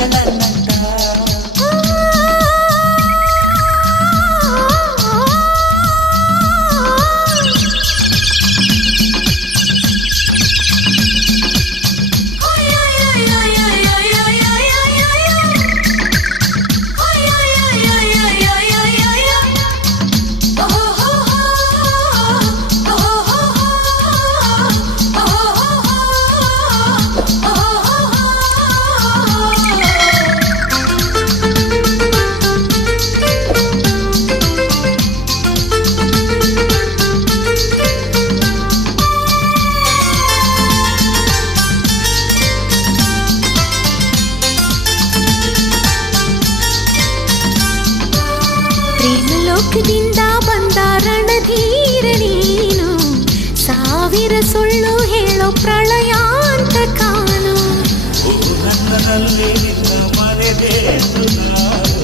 ಮಗಳನ್ನಂತ ಲೋಕದಿಂದ ಬಂದ ರಣಧೀರ ನೀನು, ಸಾವಿರ ಸುಳ್ಳು ಹೇಳೋ ಪ್ರಳಯಾಂತ ಕಾನು. ನನ್ನಲ್ಲಿ ನಿನ್ನ ಮನೆದೇನು ನಾನು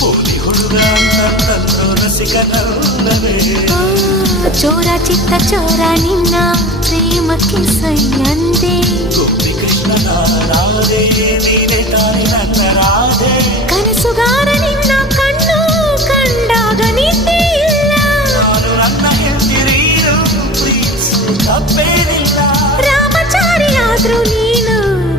ಪೋಲಿ ಹುಡುಗ ನನ್ನನ್ನು ರಸಿಕನಲ್ಲವೇ. ಚೋರ ಚಿತ್ತ ಚೋರ ನಿನ್ನ ಪ್ರೇಮಕ್ಕೆ ಸೈಯಂದೆ. ಗೋಪಿ ಕೃಷ್ಣನ ರಾಧೆ ನೀನೆ ತಾನೆ ನನ್ನ ರಾಧೆ. ಕನಸುಗಾರ ನಿನ್ನ ಕಣ್ಣು ಕಂಡಾಗ ನಿದ್ದೆ ಇಲ್ಲ. ನಾನು ನನ್ನ ಹೆಂಡಿರೀರು ಪ್ರೀತಿಸು ತಪ್ಪೇನಿಲ್ಲ. ರಾಮಚಾರಿಯಾದ್ರೂ ನೀನು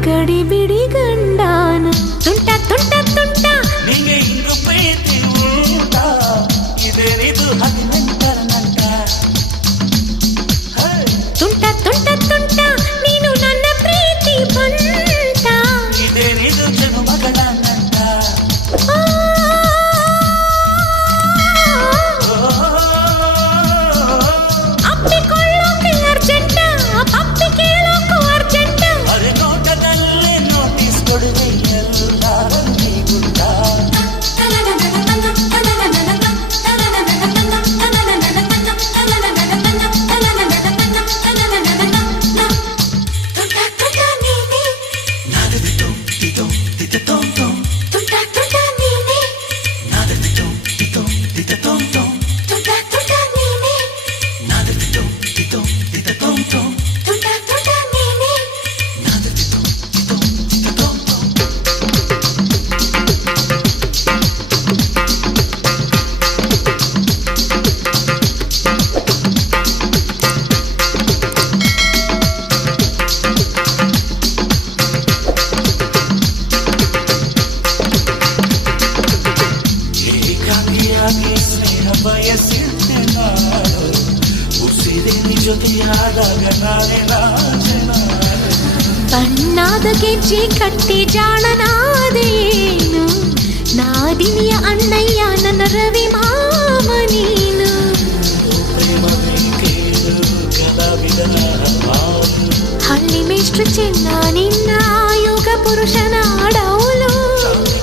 ಗಡಿ ಬಿಡಿ ಗಂಡಾನು. ತುಂಟ ತುಂಟ ತುಂಟ ನಿಂಗೆ ಇಂದು ಪ್ರೀತಿ ಉಂಟ, ಇದೇನಿದು 18 ನಂಟ. ತುಂಟ ತುಂಟ ತುಂಟ ನೀನು ನನ್ನ ಪ್ರೀತಿ ಬಂಟ, ಇದೇನಿದು ಜನುಮಗಳ ನಂಟ. ಅಪ್ಪಿಕೊಳ್ಳೋಕೆ ಅರ್ಜೆಂಟ, ಅಪ್ಪಿ ಕೇಳೋಕು ಅರ್ಜೆಂಟ. ಅರೆ ನೋಟದಲ್ಲೇ ನೋಟಿಸ್ ಕೊಡುವೆ ಎಲ್ಲಾರಲ್ಲಿ ಗುಡ್ಡ. ಸ್ನೇಹ ಬಯಸಿದ್ದೆ ನಾನು, ಉಸಿರಿ ಜೊತೆಯಾದಾಗ ನಾನೇ ರಾಜನ. ಬಣ್ಣಾದ ಗೆಜ್ಜೆ ಕಟ್ಟಿ ಜಾಣನಾದೇನು, ನಾದಿನಿಯ ಅಣ್ಣಯ್ಯ ನನ್ನ ರವಿ ಮಾಮ ನೀನು. ಪ್ರೇಮವೇ ಕೇಳು ಕಲಾವಿದನ ಹಾಲು, ಹಳ್ಳಿ ಮೇಷ್ಟ್ರು ಚೆನ್ನ ನಿನ್ನ ಯೋಗ ಪುರುಷನ ಡೌಲು.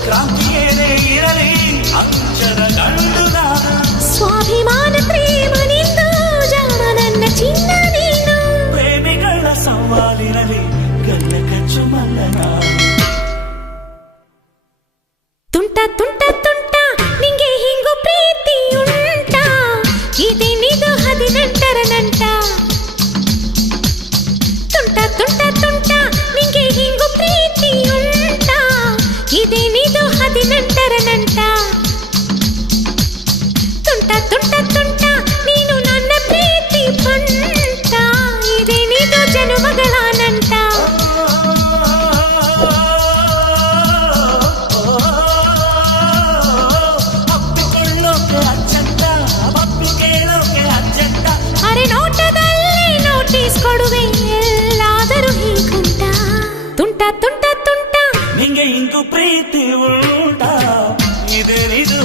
ಕ್ರಾಂತಿಯೇನೇ ಇರಲಿ ಅಂಚನ ಗಂಡು ನಾನು. ಸ್ವಾಭಿಮಾನ ಪ್ರೇಮ ನಿಂದು ಜಾಣ ನನ್ನ ಚಿನ್ನ ನೀನು. ಪ್ರೇಮಿಗಳ ಸವಾಲಿರಲಿ ಗಲ್ಲ ಕಚ್ಚು ಮಲ್ಲ ನಾನು. ತುಂಟ ತುಂಟ ತುಂಟ ನಿಂಗೆ ಹಿಂಗು ಪ್ರೀತಿ ಉಂಟ, ಇದೇನಿದು 18 ನಂಟ. ತುಂಟ ತುಂಟ ತುಂಟ ನಿಂಗೆ ಹಿಂಗು ಪ್ರೀತಿ ಉಂಟ, ಇದೇನಿದು 18 ನಂಟ. ತುಂಟ ತುಂಟ ತುಂಟ ನೀನು ನನ್ನ ಪ್ರೀತಿ ಬಂಟ, ಇದೇನಿದು ಜನುಮಗಳ ನಂಟ. ಅಪ್ಪಿಕೊಳ್ಳೋಕೆ ಅರ್ಜೆಂಟ, ಅಪ್ಪಿ ಕೇಳೋಕೆ ಅರ್ಜೆಂಟ. ಅರೆ ನೋಟದಲ್ಲೇ ನೋಟಿಸ್ ಕೊಡುವೆ ಎಲ್ಲಾದರೂ ಹೀಗುಂಟ. ತುಂಟ ತುಂಟ ತುಂಟ ನಿಂಗೆ ಇಂದು ಪ್ರೀತಿ ಉಂಟ, ಇದೇನಿದು